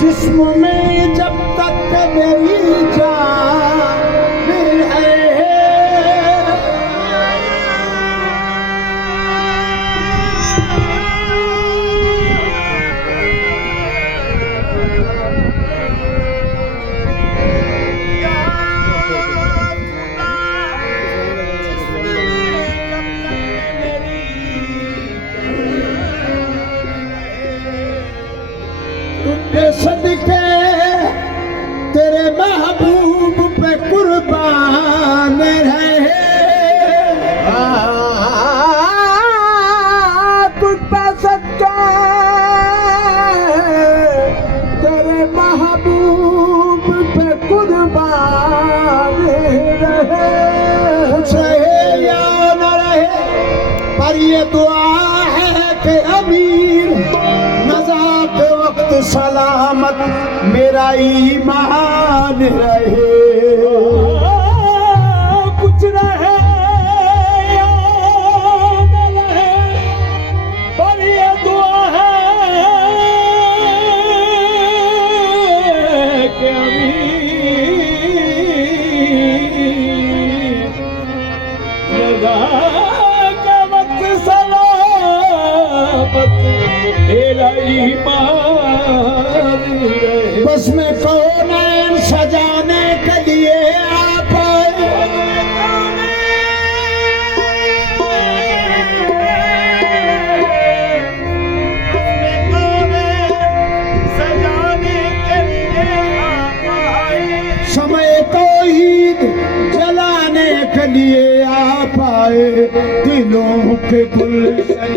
जिस्म में जब तक मेरी जान है, सदके तेरे महबूब पे कुर्बान रहे, तुझ पे सदके तेरे महबूब पे कुर्बान रहे। कुछ रहे या न रहे पर ये दुआ है कि अमीर सलामत मेरा ईमान रहे। कुछ रहे या न रहे पर ये दुआ है कि के वक्त सलामत मेरा ईमान। बस में कौन सजाने के लिए आप आए, सजाने के लिए आप आए। समय को ईद जलाने के लिए आप आए। दिलों के गुलशन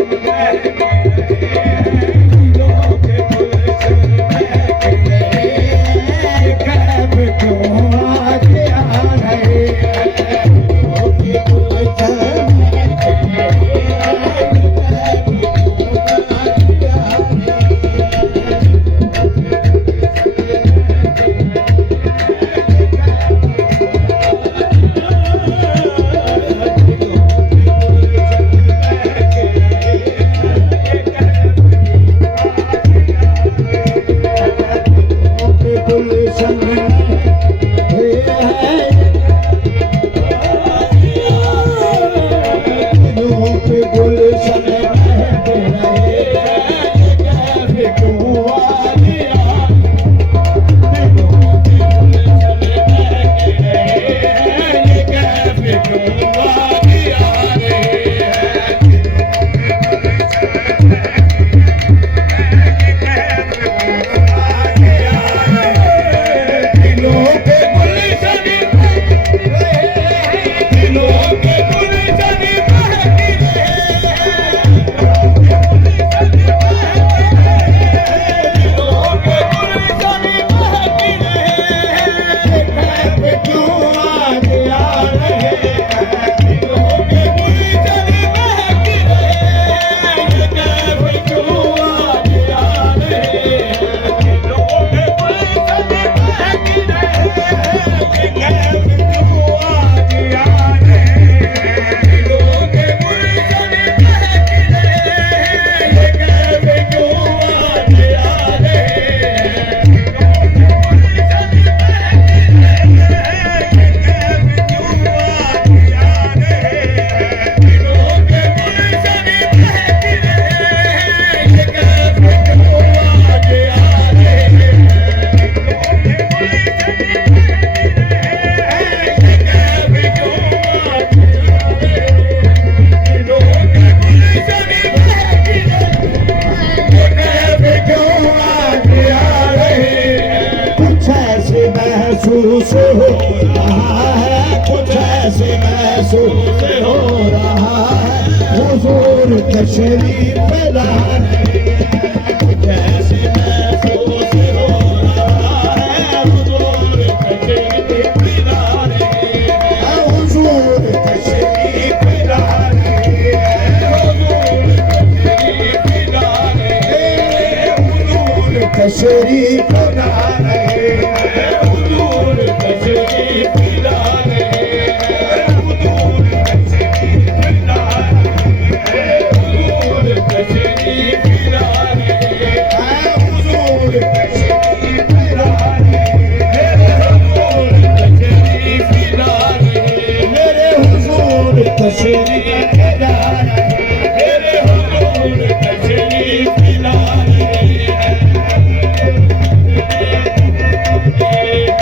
तशरीफ ला रहे हैं। कैसे महसूस हो रहा है हुजूर तशरीफ ला रहे हैं, हुजूर तशरीफ ला रहे हैं, हुजूर तशरीफ ला रहे हैं, हुजूर तशरीफ ला रहे हैं, हुजूर तशरीफ ला रहे हैं, हुजूर तशरीफ ला रहे हैं, हुजूर तशरीफ ला रहे हैं, हुजूर तशरीफ ला रहे हैं, मेरे हुजूर तशरीफ ला रहे हैं, मेरे हुजूर तशरीफ ला रहे हैं,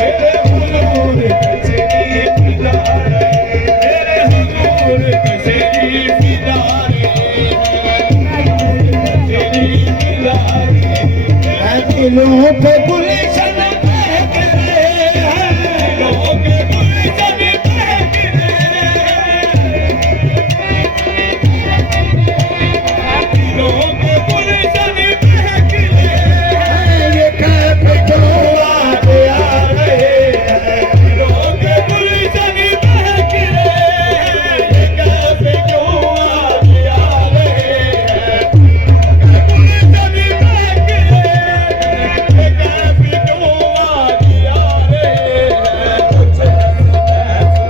मेरे हुजूर तशरीफ ला रहे हैं, मेरे हुजूर तशरीफ ला रहे हैं, दिलों पे गुलशन महक रहे हैं, दिलों पे गुलशन महक रहे हैं, दिलों पे गुलशन महक रहे हैं, ये कैफ़े क्यों आज आ रहे हैं, दिलों पे गुलशन महक रहे हैं, ये कैफ़े क्यों आज आ रहे हैं, गुलशन महक रहे हैं, ये कैफ़े क्यों आज आ रहे हैं, कुछ ऐसे महसूस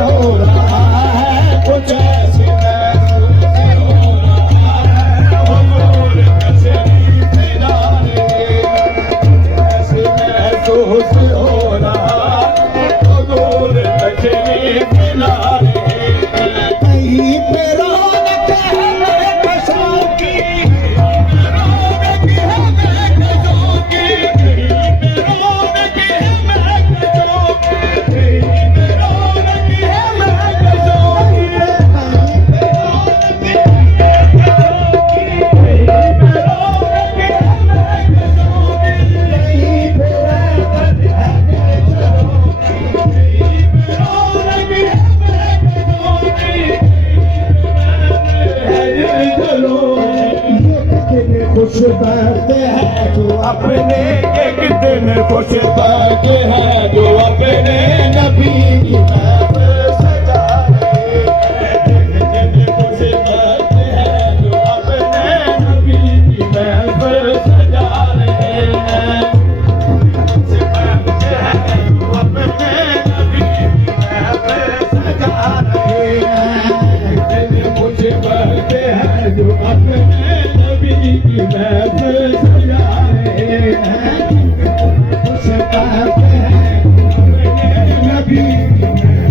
हो रहा है, कुछ ऐसे महसूस हो रहा है, हुजूर तशरीफ ला रहे हैं, ऐसे महसूस हो रहा है, हुजूर तशरीफ ला रहे हैं, कहीं पे रौनक है महकसों की, कहीं पे रौनक है महकसों की, कहीं पे रौनक है महकसों की, कहीं पे रौनक है महकसों की, कहीं पे रौनक है महकसों की, कहीं पे रौनक है महकसों की, कहीं पे रौनक है महकसों की, खुश बैठते हैं जो अपने, एक दिन खुश बैठते हैं जो अपने नबी की महफिल सजा रहे हैं, एक दिन खुश बैठते हैं जो अपने नबी की महफिल सजा रहे हैं, खुश बैठते हैं जो अपने नबी की महफिल सजा रहे हैं, एक दिन खुश बैठते हैं जो अपने नबी की महफिल सजा रहे हैं, खुश बैठते हैं अपने नबी की महफिल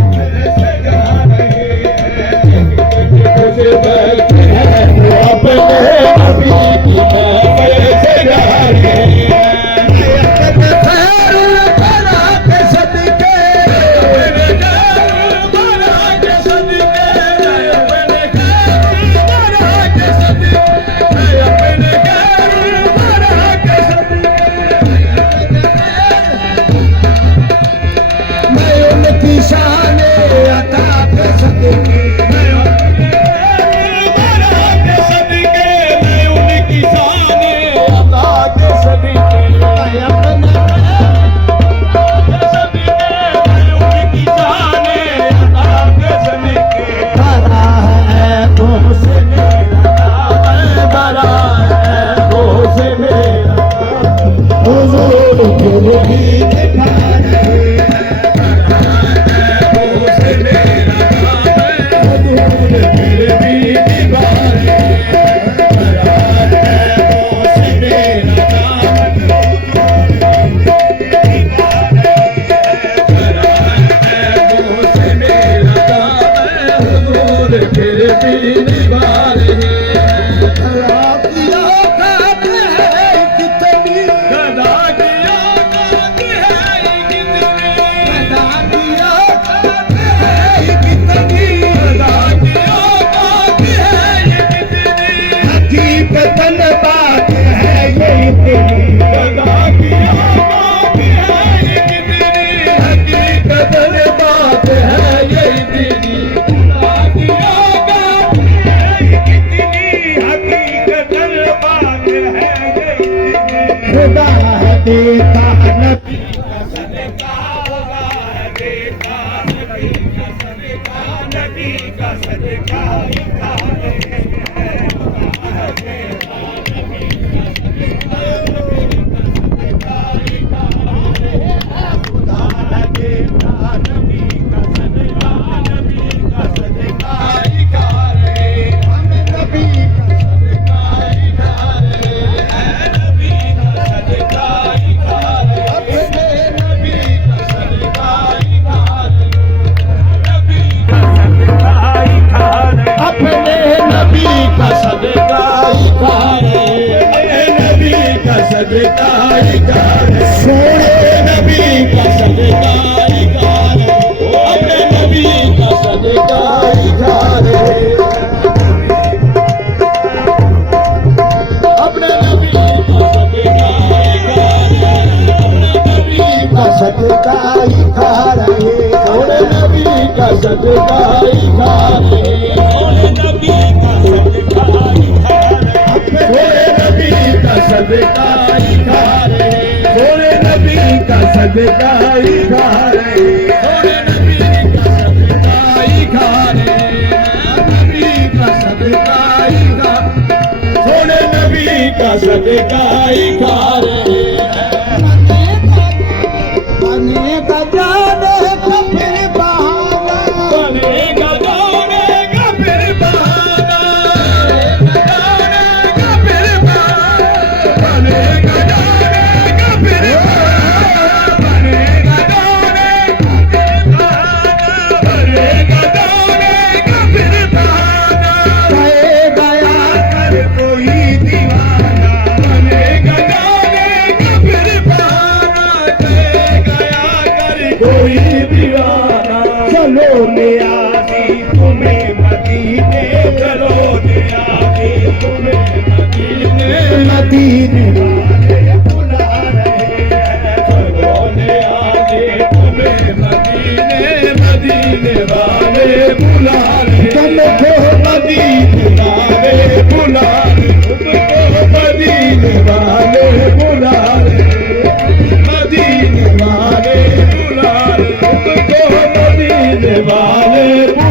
देखा नबी सदका ही खा रहे थोड़े नबी का सदका ही खा रहे थोड़े नबी का सदका ही खा रहे थोड़े नबी का सदका ही खा रहे थोड़े नबी का सदका ही खा रहे नबी का सदका ही खा थोड़े नबी का सदका ही खा रहे चलो नियाज़ी तुम्हें मदीने चलो नियाज़ी तुम्हें मदीने वाले बुला रहे हैं चलो नियाज़ी तुम्हें मदीने वाले बुला रहे तुमको मदीने वाले बुला रहे तुमको मदीने वाले बुला रहे मदीने वाले बुला रहे तुमको मदीने वाले